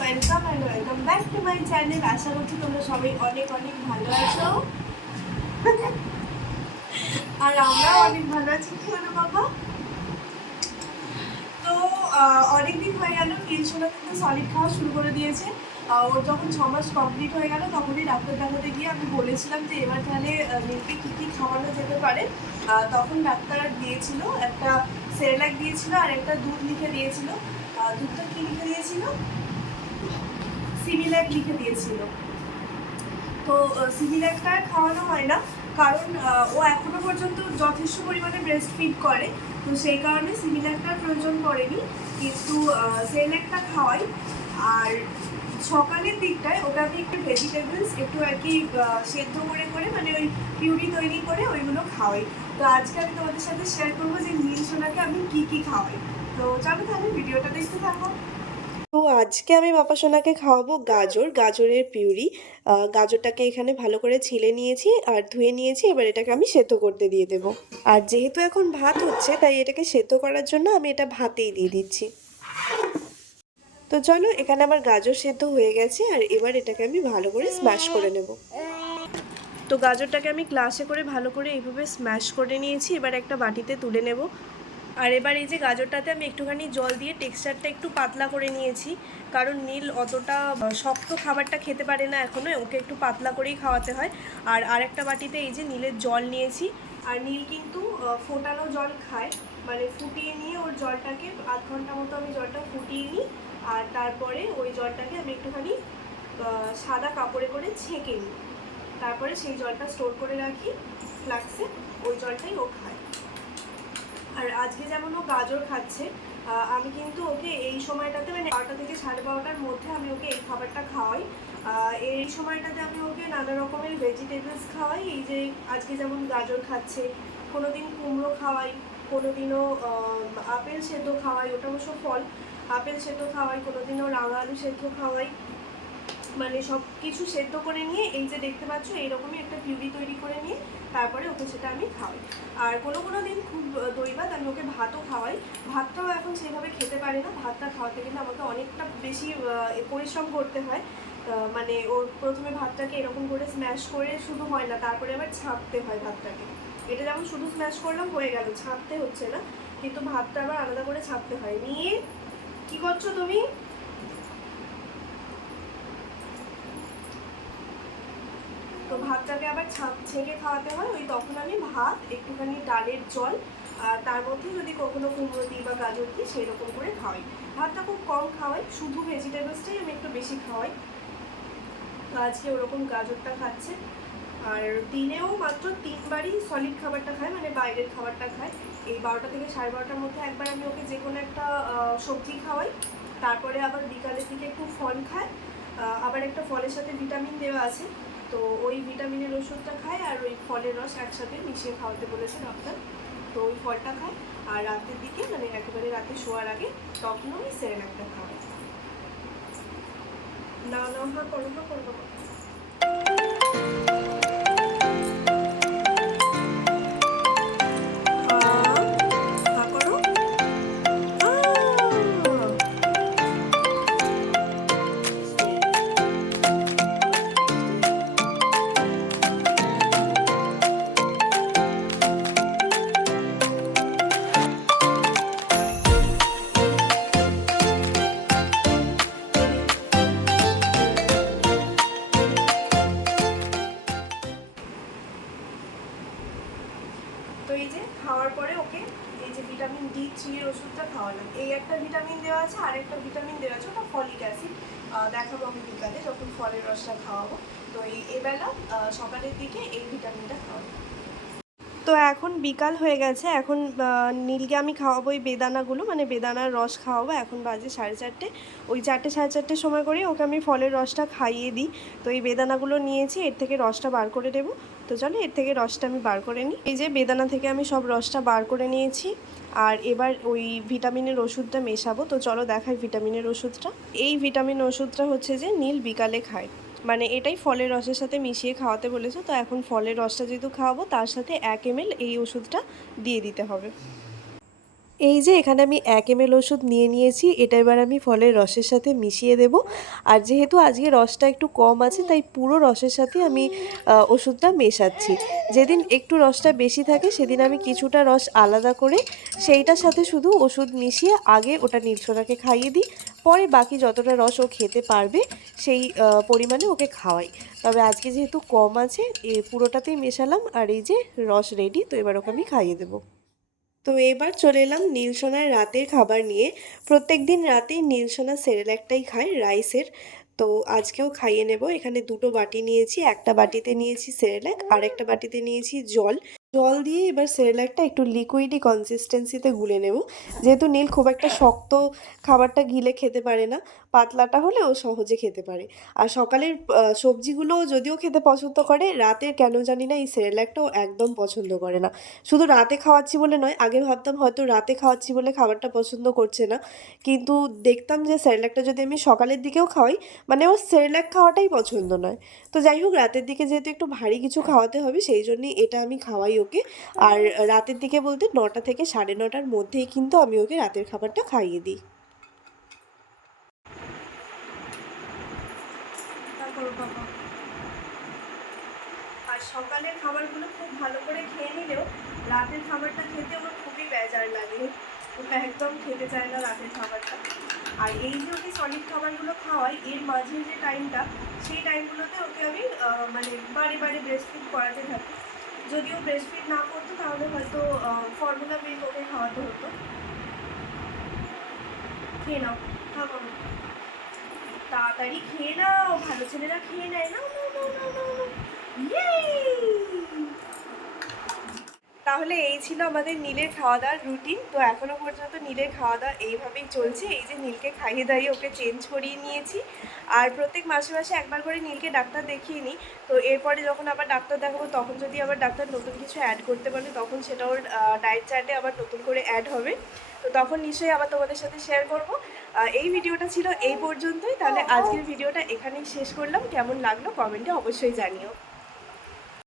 Welcome and welcome back to my channel আশা করছি তোমরা সবাই অনেক অনেক ভালো আছো। আর আমরাও অনেক ভালো আছি। কি হলো বাবা? তো অনেক দিন হয়ে গেল নীলসোনা কিন্তু সলিড খাওয়া শুরু করে দিয়েছে। ওর যখন ছ মাস কমপ্লিট হয়ে গেল, তখনই ডাক্তার দেখাতে গিয়ে আমি বলেছিলাম যে এবার তাহলে নীলকে কী কী খাওয়ানো যেতে পারে। তখন ডাক্তার দিয়েছিল একটা সেরেলাক দিয়েছিল আর একটা দুধ লিখে দিয়েছিল। দুধটা কী লিখে দিয়েছিল? সিমিল্যাক লিখে দিয়েছিল। তো সিমিল্যাকটা আর খাওয়ানো হয় না, কারণ ও এখনও পর্যন্ত যথেষ্ট পরিমাণে ব্রেস্ট ফিড করে, তো সেই কারণে সিমিল্যাকটার প্রয়োজন পড়েনি। কিন্তু সেলেকটা খাওয়াই, আর সকালের দিকটায় আমি একটু ভেজিটেবলস একটু আর কি সেদ্ধ করে করে মানে ওই পিউরি তৈরি করে ওইগুলো খাওয়াই। তো আজকে আমি তোমাদের সাথে শেয়ার করব যে নীল সোনাকে আমি কী কী খাওয়াই। তো চলো তাহলে ভিডিওটা দেখতে থাকো। তো আজকে আমি বাপা সোনাকে খাওয়াবো গাজর, গাজরের পিউরি। গাজরটাকে এখানে ভালো করে ছিলে নিয়েছি আর ধুয়ে নিয়েছি, এবার এটাকে আমি সেদ্ধ করতে দিয়ে দেব। আর যেহেতু এখন ভাত হচ্ছে, তাই এটাকে সেদ্ধ করার জন্য আমি এটা ভাতেই দিয়ে দিচ্ছি। তো চলো, এখানে আমার গাজর সেদ্ধ হয়ে গেছে, আর এবার এটাকে আমি ভালো করে স্ম্যাশ করে নেব। তো গাজরটাকে আমি গ্লাসে করে ভালো করে এইভাবে স্ম্যাশ করে নিয়েছি, এবার একটা বাটিতে তুলে নেব। আর এবার এই যে গাজরটাতে আমি একটুখানি জল দিয়ে টেক্সচারটা একটু পাতলা করে নিয়েছি, কারণ নীল অতটা শক্ত খাবারটা খেতে পারে না এখনও ওকে একটু পাতলা করেই খাওয়াতে হয়। আর আরেকটা বাটিতে এই যে নীলের জল নিয়েছি, আর নীল কিন্তু ফোটানো জল খায় মানে ফুটিয়ে নিয়ে ওর জলটাকে আধ ঘণ্টা মতো আমি জলটা ফুটিয়ে নিই, আর তারপরে ওই জলটাকে আমি একটুখানি সাদা কাপড়ে করে ছেঁকে নিই। তারপরে সেই জলটা স্টোর করে রাখি, ফ্লাক্সে, ওই জলটাই ও খায়। আর আজকে যেমন ও গাজর খাচ্ছে আমি কিন্তু ওকে এই সময়টাতে মানে বারোটা থেকে সাড়ে বারোটার মধ্যে আমি ওকে এই খাবারটা খাওয়াই। এই সময়টাতে আমি ওকে নানা রকমের ভেজিটেবলস খাওয়াই। এই যে আজকে যেমন গাজর খাচ্ছে কোনো দিন কুমড়ো খাওয়াই কোনো দিনও আপেল সেদ্ধ খাওয়াই ওটা অবশ্য ফল। আপেল সেদ্ধ খাওয়াই কোনো দিনও রাঙা আলু সেদ্ধ খাওয়াই। মানে সব কিছু সেদ্ধ করে নিয়ে, এই যে দেখতে পাচ্ছ, এইরকমই একটা পিউরি তৈরি করে নিয়ে তারপরে ওকে সেটা আমি খাওয়াই। আর কোনো কোনো দিন খুব ভাত আমি ওকে ভাতও খাওয়াই। ভাতটাও এখন সেভাবে খেতে পারে না, ভাতটা খাওয়াতে কিন্তু আমাকে অনেকটা বেশি পরিশ্রম করতে হয়। মানে ওর প্রথমে ভাতটাকে এরকম করে স্ম্যাশ করে শুধু হয় না, তারপরে আবার ছাঁকতে হয় ভাতটাকে। এটা যেমন শুধু স্ম্যাশ করলাম, হয়ে গেল ছাঁকতে হচ্ছে না। কিন্তু ভাতটা আবার আলাদা করে ছাঁকতে হয়। নিয়ে কি করছ তুমি? তো ভাতটাকে আবার ছেঁকে খাওয়াতে হয়। ওই তখন আমি ভাত, একটুখানি ডালের জল, আর তার মধ্যে যদি কখনো কুমড়ো দিই বা গাজর দিই সেই রকম করে খাওয়াই। ভাতটা খুব কম খাওয়াই, শুধু ভেজিটেবলসটাই আমি একটু বেশি খাওয়াই। তো আজকে ওরকম গাজরটা খাচ্ছে। আর দিনেও মাত্র তিনবারই সলিড খাবারটা খায় মানে বাইরের খাবারটা খায়। এই বারোটা থেকে সাড়ে বারোটার মধ্যে একবার আমি ওকে যে কোনো একটা সবজি খাওয়াই। তারপরে আবার বিকালের দিকে একটু ফল খায়। আবার একটা ফলের সাথে ভিটামিন দেওয়া আছে। তো ওই ভিটামিনের ওষুধটা খায় আর ওই ফলের রস একসাথে মিশিয়ে খাওয়াতে বলেছে ডাক্তার তো ওই ফলটা খায়। আর রাতের দিকে মানে একেবারে রাতে শোয়ার আগে তখন আমি সেরেন একটা খাওয়াই না না হা করো হা করব। তো এই যে খাওয়ার পরে ওকে এই যে ভিটামিন ডি থ্রি এর ওষুধটা খাওয়ালাম। এই একটা ভিটামিন দেওয়া আছে, আর একটা ভিটামিন দেওয়া আছে, ওটা ফলিক অ্যাসিড দেখাবো আমি বিকালে যখন ফলের রসটা খাওয়াবো। তো এই এবেলা সকালের দিকে এই ভিটামিনটা তো এখন বিকাল হয়ে গেছে, এখন নীলকে আমি খাওয়াবো ওই বেদানাগুলো মানে বেদানার রস খাওয়াবো, এখন বাজে সাড়ে চারটে। ওই চারটে, সাড়ে চারটের সময় করে ওকে আমি ফলের রসটা খাইয়ে দিই। তো এই বেদানাগুলো নিয়েছি, এর থেকে রসটা বার করে দেবো তো চলো, এর থেকে রসটা আমি বার করে নিই। এই যে বেদানা থেকে আমি সব রসটা বার করে নিয়েছি, আর এবার ওই ভিটামিনের ওষুধটা মেশাবো। তো চলো দেখাই ভিটামিনের ওষুধটা। এই ভিটামিন ওষুধটা হচ্ছে যে নীল বিকালে খায়। মানে এটাই ফলের রসের সাথে মিশিয়ে খাওয়াতে বলেছে, তো এখন ফলের রসটা যেহেতু খাওয়াবো, তার সাথে এক এম এই ওষুধটা দিয়ে দিতে হবে। এই যে এখানে আমি এক এম ওষুধ নিয়ে নিয়েছি, এটা এবার আমি ফলের রসের সাথে মিশিয়ে দেব। আর যেহেতু আজকে রসটা একটু কম আছে, তাই পুরো রসের সাথে আমি ওষুধটা মেশাচ্ছি। যেদিন একটু রসটা বেশি থাকে, সেদিন আমি কিছুটা রস আলাদা করে, সেইটার সাথে শুধু ওষুধ মিশিয়ে আগে ওটা নীলসোনাকে খাইয়ে দিই। পরে বাকি যতটা রস ও খেতে পারবে, সেই পরিমাণে ওকে খাওয়াই। তবে আজকে যেহেতু কম আছে, এ পুরোটাতেই মেশালাম, আর এই যে রস রেডি তো এবার ওকে আমি খাইয়ে দেবো। তো এবার চলে এলাম নীলসোনার রাতের খাবার নিয়ে। প্রত্যেক দিন রাতেই নীলসোনা সেরেলাকটাই খায়, রাইসের। তো আজকেও খাইয়ে নেব। এখানে দুটো বাটি নিয়েছি, একটা বাটিতে নিয়েছি সেরেলাক আর একটা বাটিতে নিয়েছি জল। জল দিয়ে এবার সেরেলাকটা একটু লিকুইডি কনসিস্টেন্সিতে গুলে নেব। যেহেতু নীল খুব একটা শক্ত খাবারটা গিলে খেতে পারে না পাতলাটা হলে ও সহজে খেতে পারে। আর সকালের আহ, সবজিগুলো যদিও খেতে পছন্দ করে রাতে কেন জানি না এই সেরেলাকটাও একদম পছন্দ করে না। শুধু রাতে খাওয়াচ্ছি বলে নয় আগে ভাবতাম হয়তো রাতে খাওয়াচ্ছি বলে খাবারটা পছন্দ করছে না। কিন্তু দেখতাম যে সেরেলাকটা যদি আমি সকালের দিকেও খাওয়াই মানে ওর সেরেলাক খাওয়াটাই পছন্দ নয়। তো যাই হোক রাতের দিকে যেহেতু একটু ভারী কিছু খাওয়াতে হবে সেই জন্যই এটা আমি খাওয়াই ওকে। আর রাতের দিকে বলতে নটা থেকে সাড়ে নটার মধ্যেই কিন্তু আমি ওকে রাতের খাবারটা খাইয়ে দিই। আর সকালের খাবারগুলো খুব ভালো করে খেয়ে নিলেও রাতের খাবারটা খেতে আমার খুবই বেজার লাগে। ওটা একদম খেতে চায় না রাতের খাবারটা। আর এই যে ওকে সলিড খাবারগুলো খাওয়াই, এর মাঝে যে টাইমটা সেই টাইমগুলোতে ওকে আমি মানে বারে বারে ব্রেস্ট ফিড করাতে থাকি। যদিও ব্রেস্ট ফিড না করতো, তাহলে হয়তো ফর্মুলা মিল্ক ওকে খাওয়াতে হতো। খেয়ে নাও খাব তাড়াতাড়ি খেয়ে নাও, ভালো ছেলেরা খেয়ে নেয়। না তাহলে এই ছিল আমাদের নীলের খাওয়া দাওয়ার রুটিন তো এখনও পর্যন্ত নীলের খাওয়া দাওয়া এইভাবেই চলছে। এই যে নীলকে খাইয়ে দাইয়ে ওকে চেঞ্জ করিয়ে নিয়েছি। আর প্রত্যেক মাসে মাসে একবার করে নীলকে ডাক্তার দেখিয়ে নিই। তো এরপরে যখন আবার ডাক্তার দেখাবো তখন যদি আবার ডাক্তার নতুন কিছু অ্যাড করতে পারে তখন সেটা ওর ডায়েট চার্টে আবার নতুন করে অ্যাড হবে। তো তখন নিশ্চয়ই আবার তোমাদের সাথে শেয়ার করব। এই ভিডিওটা ছিল এই পর্যন্তই। তাহলে আজকের ভিডিওটা এখানেই শেষ করলাম। কেমন লাগল কমেন্টে অবশ্যই জানিও।